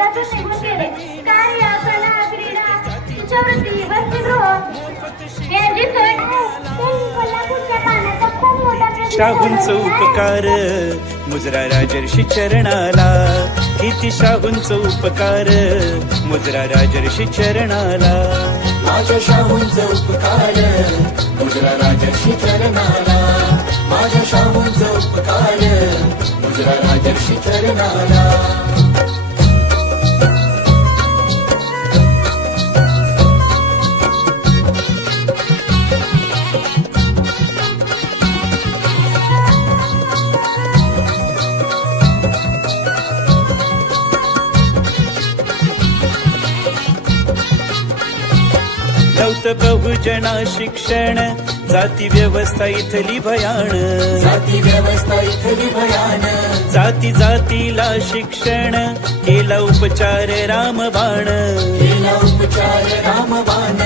आपल्यातून निघून गेले. कार्य, कला, क्रीडा, शिष्यवृत्ती, वसतिगृह यांची सोय कोल्हापूरच्या पाण्याचा खूप मोठा प्रश्न शाहूंच उपकार मुजरा राजर्षी चरणाला, किती शाहूंच उपकार मुजरा राजर्षी चरणाला. माझ्या शाहूंचा उपकार मुजरा राजर्षी चरणाला, माझ्या शाहूंचा उपकार मुजरा राजर्षी चरणाला. नव्हतं बहुजना शिक्षण, जाती व्यवस्था इथली भयान, जाती व्यवस्था इथली भयान, जाती जातीला शिक्षण केला उपचार रामबाण, केला उपचार रामबाण.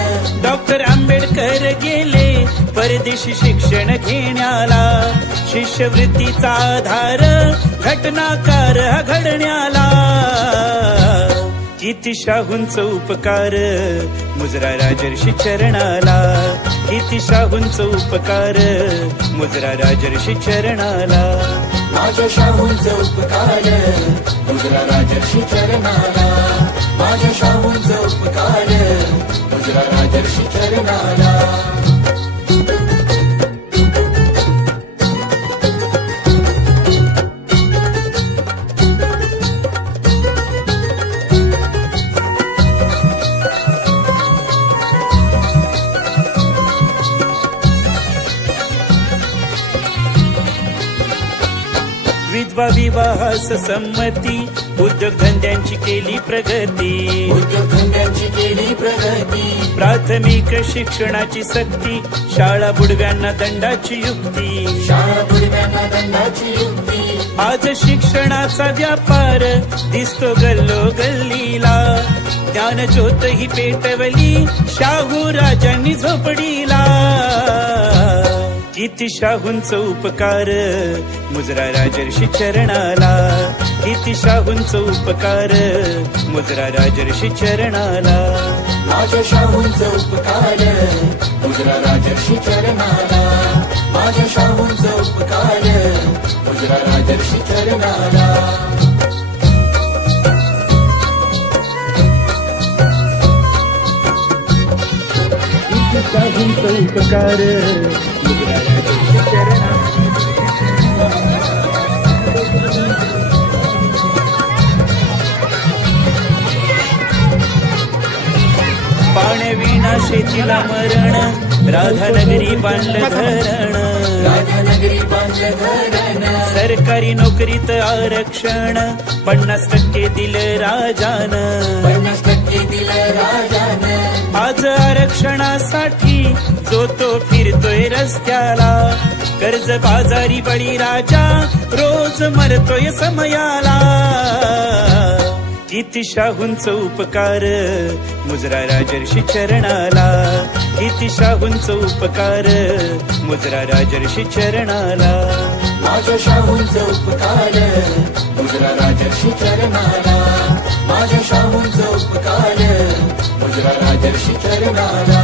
डॉक्टर आंबेडकर गेले परदेशी शिक्षण घेण्याला, शिष्यवृत्तीचा आधार घटनाकार घडण्याला. किती शाहूंच उपकार मुजरा राजर्षी चरणाला, किती शाहूंच उपकार मुजरा राजर्षी चरणाला. माझ्या शाहूंचा उपकार मुजरा राजर्षी चरणाला, माझ्या शाहूंचा उपकार मुजरा राजर्षी चरणाला. विधवा विवाहास संमती, उद्योगधंद्यांची केली प्रगती, उद्योगधंद्यांची केली प्रगती. प्राथमिक शिक्षणाची सक्ती, शाळा बुडव्यांना दंडाची युक्ती, शाळा बुडव्यांना दंडाची युक्ती. आज शिक्षणाचा व्यापार दिसतो गल्लो गल्लीला, ज्ञानज्योत ही पेटवली शाहू राजांनी झोपडीला. किती शाहूंच उपकार मुजरा राजर्षी चरणाला, किती शाहूंच उपकार मुजरा राजर्षी चरणाला. माझ्या शाहूंचा उपकार मुजरा राजर्षी चरणाला, माझ्या शाहूंचा उपकार मुजरा राजर्षी चरणाला. शाहूंच उपकार मुजरा राजर्षी चरणाला. पाण्याविना शेतीला मरण, राधानगरी बांधलं धरण, राधानगरी बांधलं धरण. सरकारी नोकरीत आरक्षण 50% दिलं राजान, 50% दिलं राजान. आज आरक्षणासाठी जो तो फिरतोय रस्त्याला, कर्ज बाजारी बळी राजा रोज मरतोय समयाला. किती शाहूंच उपकार मुजरा राजर्षी चरणाला, किती शाहूंच उपकार मुजरा राजर्षी चरणाला. माझ्या शाहूंचा उपकार मुजरा राजर्षी चरणाला, माझ्या शाहूंचा उपकार मुजरा राजर्षी चरणाला.